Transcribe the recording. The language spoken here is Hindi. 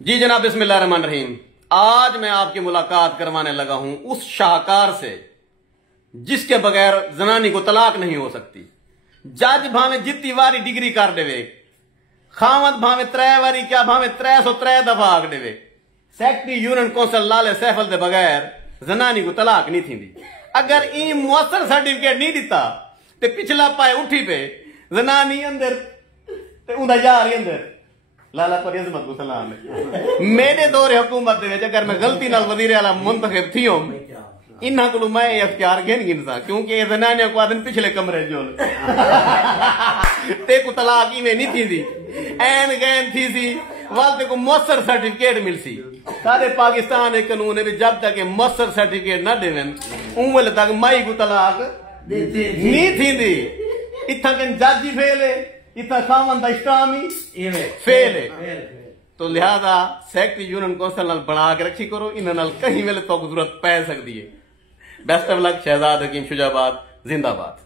जी जनाब, बिस्मिल्लाहिर्रहमानिर्रहीम। आज मैं आपकी मुलाकात करवाने लगा हूं उस शाहकार से जिसके बगैर जनानी को तलाक नहीं हो सकती। जज भावे जितनी वारी डिग्री कर देवे, खामद भावे 3 वारी क्या भावे 303 दफा आग देवे, सेक्रेटरी यूनियन कौंसिल लाले सैफल के बगैर जनानी को तलाक नहीं थी। अगर ई मुअस्सर सर्टिफिकेट नहीं दिता तो पिछला पाए उठी पे जनानी अंदर उदा यार अंदर लाला पर अजमत को सलाम है। मेरे दौरे हुकूमत अगर मैं गलती नाल वजीर आला मुंतखब थी इन्हां को मैं अख्तियार गिन सा, क्योंकि जनानिया को आदमी पिछले कमरे जो ते को तलाक ही में नहीं थी एन गैन थी सी वाल को मुअस्सर सर्टिफिकेट मिल सी। सारे पाकिस्तान एक कानून है भी जब तक मुअस्सर सर्टिफिकेट ना देवन उमल तक माई को तलाक नहीं थी। इतना जज ही फेल है, इतना खामन का इस्लाम ही फेल है। तो लिहाजा सेक्रेटरी यूनियन कौंसिल नाल बना के रखी करो, इन्हां कहीं वेले तो जरूरत पै सकती है। Best of luck. Shahzad Hakim Shujabad जिंदाबाद।